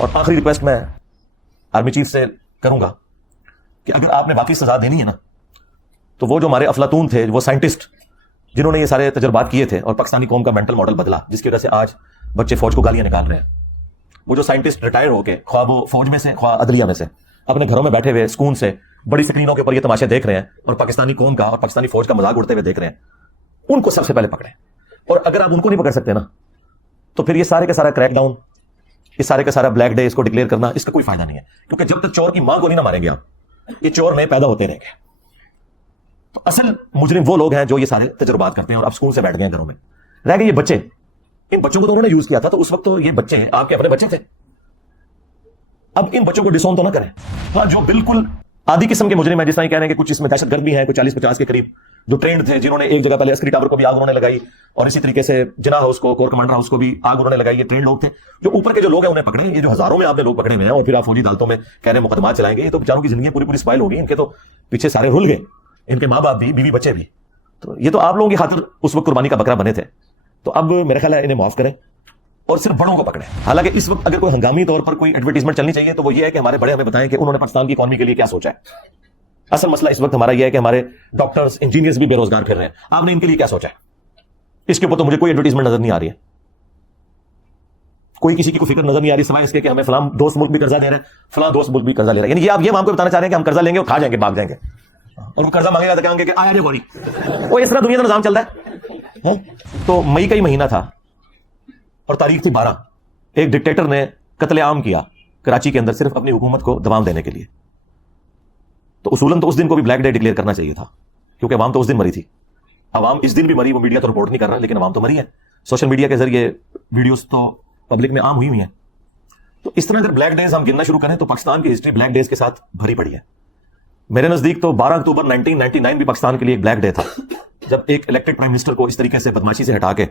اور آخری ریکویسٹ میں آرمی چیف سے کروں گا کہ اگر آپ نے واقعی سزا دینی ہے نا تو وہ جو ہمارے افلاطون تھے، وہ سائنٹسٹ جنہوں نے یہ سارے تجربات کیے تھے اور پاکستانی قوم کا مینٹل ماڈل بدلا، جس کی وجہ سے آج بچے فوج کو گالیاں نکال رہے ہیں، وہ جو سائنٹسٹ ریٹائر ہو کے خواہ وہ فوج میں سے خواہ عدلیہ میں سے اپنے گھروں میں بیٹھے ہوئے سکون سے بڑی سکرینوں کے اوپر یہ تماشے دیکھ رہے ہیں اور پاکستانی قوم کا اور پاکستانی فوج کا مذاق اڑتے ہوئے دیکھ رہے ہیں، ان کو سب سے پہلے پکڑیں. اور اگر آپ ان کو نہیں پکڑ سکتے نا تو پھر یہ سارے کا سارا کریک ڈاؤن، یہ سارے کا سارا بلیک ڈے اس کو ڈکلیئر کرنا، اس کا کوئی فائدہ نہیں ہے. کیونکہ جب تک چور کی ماں کو نہیں نہ ماریں گے آپ، یہ چور نئے پیدا ہوتے رہیں گے. تو اصل مجرم وہ لوگ ہیں جو یہ سارے تجربات کرتے ہیں اور اب سکون سے بیٹھ گئے ہیں گھروں میں. رہ گئے یہ بچے، ان بچوں کو تو انہوں نے یوز کیا تھا، تو اس وقت تو یہ بچے آپ کے اپنے بچے تھے. اب ان بچوں کو ڈسون تو نہ کریں. ہاں جو بالکل آدھی قسم کے مجرم ہیں، جس طرح کہہ رہے ہیں کہ کچھ اس میں دہشت گرد بھی ہیں، کچھ 40-50 کے قریب جو ٹرینڈ تھے، جنہوں نے ایک جگہ پہلے عسکری ٹاور کو بھی آگ انہوں نے لگائی اور اسی طریقے سے جناح ہاؤس کو، کور کمانڈر ہاؤس کو بھی آگ انہوں نے لگائی. یہ ٹرینڈ لوگ تھے. جو اوپر کے جو لوگ ہیں انہیں پکڑے. یہ جو ہزاروں میں آپ نے لوگ پکڑے ہوئے ہیں اور پھر آپ فوجی عدالتوں میں کہہ رہے ہیں مقدمات چلائیں گے، یہ تو بیچاروں کی زندگیاں پوری اسپائل ہو گئی. ان کے تو پیچھے سارے رل گئے، ان کے ماں باپ بھی، بیوی بچے بھی. تو یہ تو آپ لوگوں کی خاطر اس وقت قربانی کا بکرا بنے تھے. تو اب میرا خیال ہے انہیں معاف کریں اور صرف بڑوں کو پکڑیں. حالانکہ اس وقت اگر کوئی ہنگامی طور پر کوئی ایڈورٹیزمنٹ چلنی چاہیے تو وہ یہ ہے کہ ہمارے بڑے ہمیں بتائیں کہ انہوں نے پاکستان کی اکانومی کے لیے کیا سوچا ہے. اصل مسئلہ اس وقت ہمارا یہ ہے کہ ہمارے ڈاکٹرز، انجینئرز بھی بے روزگار پھر رہے ہیں. آپ نے ان کے لیے کیا سوچا ہے؟ اس کے اوپر تو مجھے کوئی ایڈورٹیزمنٹ نظر نہیں آ رہی ہے. کوئی کسی کی کوئی فکر نظر نہیں آ رہی سوائے اس کے کہ ہمیں فلاں دوست ملک بھی قرضہ دے رہے ہیں، فلاں دوست ملک بھی قرضہ لے رہے ہیں. یعنی یہ آپ یہ ہم کو بتانا چاہ رہے ہیں کہ ہم قرضہ لیں گے اور کھا جائیں گے، بھاگ جائیں گے، اور وہ قرضہ مانگے گا تو کہیں گے کہ آیا جے گوری. وہ اس طرح دنیا کا نظام چل رہا ہے. تو مئی کا ہی مہینہ تھا اور تاریخ تھی 12. ایک ڈکٹیٹر نے قتل عام کیا کراچی کے اندر صرف اپنی حکومت کو دبام دینے کے لیے. تو اصولاً تو اس دن کو بھی بلیک ڈے ڈکلیئر کرنا چاہیے تھا، کیونکہ عوام تو اس دن مری تھی. عوام اس دن بھی مری، وہ میڈیا تو رپورٹ نہیں کر رہا، لیکن عوام تو مری ہے. سوشل میڈیا کے ذریعے ویڈیوز تو پبلک میں عام ہوئی ہوئی ہیں. تو اس طرح اگر بلیک ڈیز ہم گننا شروع کریں تو پاکستان کی ہسٹری بلیک ڈیز کے ساتھ بھری پڑی ہے. میرے نزدیک تو 12 اکتوبر 1999 بھی پاکستان کے لیے ایک بلیک ڈے تھا، جب ایک الیکٹڈ پرائم منسٹر کو اس طریقے سے بدماشی سے ہٹا کے،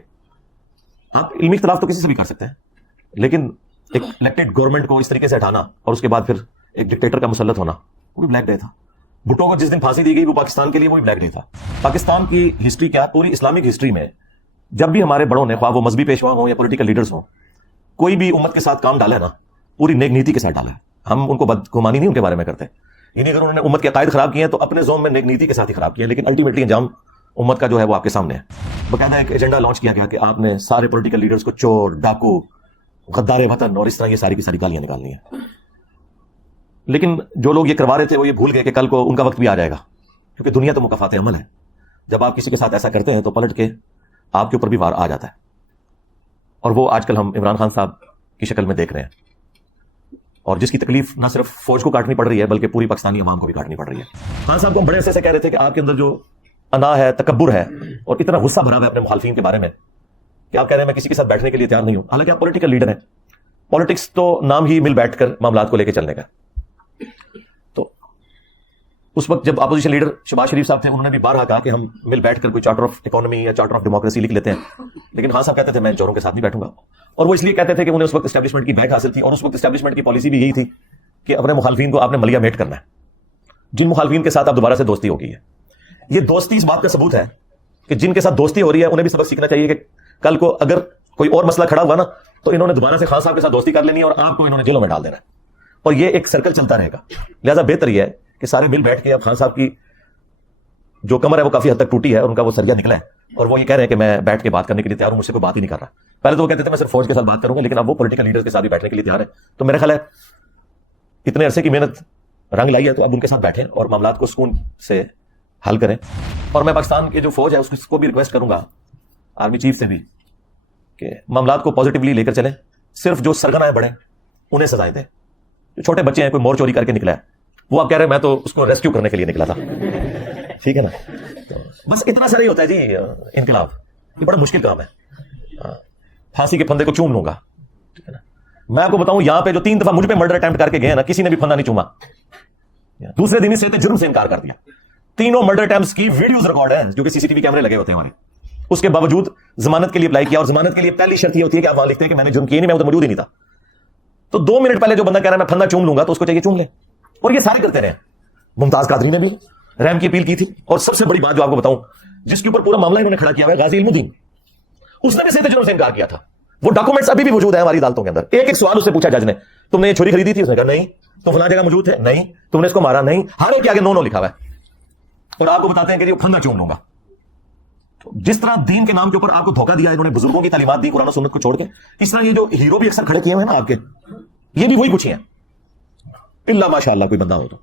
آپ علمی اختلاف تو کسی سے بھی کر سکتے ہیں، لیکن ایک الیکٹڈ گورنمنٹ کو اس طریقے سے ہٹانا اور اس کے بعد پھر ایک ڈکٹیٹر کا مسلط ہونا، وہ بھی بلیک ڈے تھا. بھٹو کو جس دن پھانسی دی گئی وہ پاکستان کے لیے وہی بلیک ڈے تھا. پاکستان کی ہسٹری کیا، پوری اسلامک ہسٹری میں جب بھی ہمارے بڑوں نے، خواہ وہ مذہبی پیشوا ہوں یا پولیٹیکل لیڈرز ہوں، کوئی بھی امت کے ساتھ کام ڈالا ہے نا، پوری نیک نیتی کے ساتھ ڈالا ہے. ہم ان کو بدگمانی نہیں ان کے بارے میں کرتے. یعنی اگر انہوں نے امت کے عقائد خراب کیے ہیں تو اپنے زوم میں نیک نیتی کے ساتھ ہی خراب کیے ہیں، لیکن الٹیمیٹلی انجام امت کا جو ہے وہ آپ کے سامنے ہے. باقاعدہ ایک ایجنڈا لانچ کیا گیا کہ آپ نے سارے پولیٹیکل لیڈرز کو چور، ڈاکو، غدار وطن اور اس طرح یہ ساری کی ساری گالیاں نکالنی ہیں. لیکن جو لوگ یہ کروا رہے تھے وہ یہ بھول گئے کہ کل کو ان کا وقت بھی آ جائے گا، کیونکہ دنیا تو مکافات عمل ہے. جب آپ کسی کے ساتھ ایسا کرتے ہیں تو پلٹ کے آپ کے اوپر بھی وار آ جاتا ہے. اور وہ آج کل ہم عمران خان صاحب کی شکل میں دیکھ رہے ہیں، اور جس کی تکلیف نہ صرف فوج کو کاٹنی پڑ رہی ہے بلکہ پوری پاکستانی عوام کو بھی کاٹنی پڑ رہی ہے. خان صاحب کو ہم بڑے عرصے سے کہہ رہے تھے کہ آپ کے اندر جو انا ہے، تکبر ہے اور اتنا غصہ بھرا ہوا ہے اپنے مخالفین کے بارے میں کہ آپ کہہ رہے ہیں میں کسی کے ساتھ بیٹھنے کے لیے تیار نہیں ہوں. حالانکہ آپ پولیٹیکل لیڈر ہیں. پالیٹکس تو نام ہی مل بیٹھ کر معاملات کو لے کے چلنے کا. تو اس وقت جب اپوزیشن لیڈر شہباز شریف صاحب تھے، انہوں نے بھی بارہا کہا کہ ہم مل بیٹھ کر کوئی چارٹر آف اکانومی یا چارٹر آف ڈیموکریسی لکھ لیتے ہیں. لیکن خان صاحب کہتے تھے میں چوروں کے ساتھ نہیں بیٹھوں گا. اور وہ اس لیے کہتے تھے کہ انہیں اس وقت اسٹیبلشمنٹ کی بیک حاصل تھی، اور اس وقت اسٹیبلشمنٹ کی پالیسی بھی یہی تھی کہ اپنے مخالفین کو آپ نے ملیا میٹ کرنا ہے. جن مخالفین کے ساتھ اب دوبارہ سے دوستی ہو گئی ہے، یہ دوستی اس بات کا ثبوت ہے کہ جن کے ساتھ دوستی ہو رہی ہے انہیں بھی سبق سیکھنا چاہیے کہ کل کو اگر کوئی اور مسئلہ کھڑا ہوا نا تو انہوں نے دوبارہ سے خان صاحب کے ساتھ دوستی کر لینی ہے اور آپ کو انہوں نے جیلوں میں ڈال دینا ہے. اور یہ ایک سرکل چلتا رہے گا. لہٰذا بہتر یہ ہے کہ سارے مل بیٹھ کے اب خان صاحب کی جو کمر ہے وہ کافی حد تک ٹوٹی ہے، ان کا وہ سریا نکلا ہے اور وہ یہ کہہ رہے ہیں کہ میں بیٹھ کے بات کرنے کے لیے تیار ہوں، مجھ سے کوئی بات ہی نہیں کر رہا. پہلے تو وہ کہتے تھے میں صرف فوج کے ساتھ بات کروں گا، لیکن اب وہ پولیٹیکل لیڈرز کے ساتھ بھی بیٹھنے کے لیے تیار ہے. تو میرا خیال ہے اتنے عرصے کی محنت رنگ لائی ہے تو اب ان کے ساتھ بیٹھیں اور معاملات کو سکون سے حل کریں. اور میں پاکستان کی جو فوج ہے اس کو بھی ریکویسٹ کروں گا، آرمی چیف سے بھی، کہ معاملات کو پازیٹیولی لے کر چلیں. صرف جو سرگنا بڑے انہیں سزائیں دیں. جو چھوٹے بچے ہیں، کوئی مور چوری کر کے نکلا ہے، وہ آپ کہہ رہے ہیں میں تو اس کو ریسکیو کرنے کے لیے نکلا تھا. ٹھیک ہے نا؟ بس اتنا سارا ہی ہوتا ہے جی انقلاب. یہ بڑا مشکل کام ہے. پھانسی کے پھندے کو چوم لوں گا. ٹھیک ہے نا؟ میں آپ کو بتاؤں یہاں پہ جو 3 دفعہ مجھ پہ مرڈر اٹیمپٹ کر کے گئے نا، کسی نے بھی پھندا نہیں چوما. دوسرے دن ہی سے جرم سے انکار کر دیا. تینوں مرڈر اٹیمپٹس کی ویڈیوز ریکارڈ ہیں جو کہ سی سی ٹی وی کیمرے لگے ہوتے ہیں ہمارے. اس کے باوجود ضمانت کے لیے اپلائی کیا، اور ضمانت کے لیے پہلی شرط یہ ہوتی ہے کہ آپ وہاں لکھتے ہیں کہ میں نے جرم کیا نہیں، میں ادھر موجود ہی نہیں تھا. تو 2 منٹ پہلے جو بندہ کہہ رہا ہے میں پھندا چوم لوں گا تو اس کو چاہیے چوم لے. اور یہ سارے کرتے رہے. ممتاز قادری نے بھی رحم کی اپیل کی تھی. اور سب سے بڑی بات جو آپ کو بتاؤں، جس کے اوپر پورا معاملہ انہوں نے کھڑا کیا ہوا ہے، غازی علم الدین، اس نے بھی صحت جرم سے انکار کیا تھا. وہ ڈاکومنٹس ابھی بھی موجود ہیں ہماری عدالتوں کے اندر. ایک ایک سوال اس سے پوچھا جج نے, تم نے یہ چھری خریدی تھی؟ اس نے کہا نہیں. تو فلاں جگہ موجود تھے؟ نہیں. تم نے اس کو مارا؟ نہیں. ہر ایک کے آگے نو لکھا ہوا ہے, اور آپ کو بتاتے ہیں کہ یہ پھندا چوم لوں گا. جس طرح دین کے نام کے اوپر آپ کو دھوکہ دیا, انہوں نے بزرگوں کی تعلیمات دی قرآن و سنت کو چھوڑ کے, اس طرح یہ جو ہیرو بھی اکثر کھڑے کیے ہوئے ہیں نا آپ کے, یہ بھی وہی کچھ ہیں, الا ماشاء اللہ کوئی بندہ ہو تو.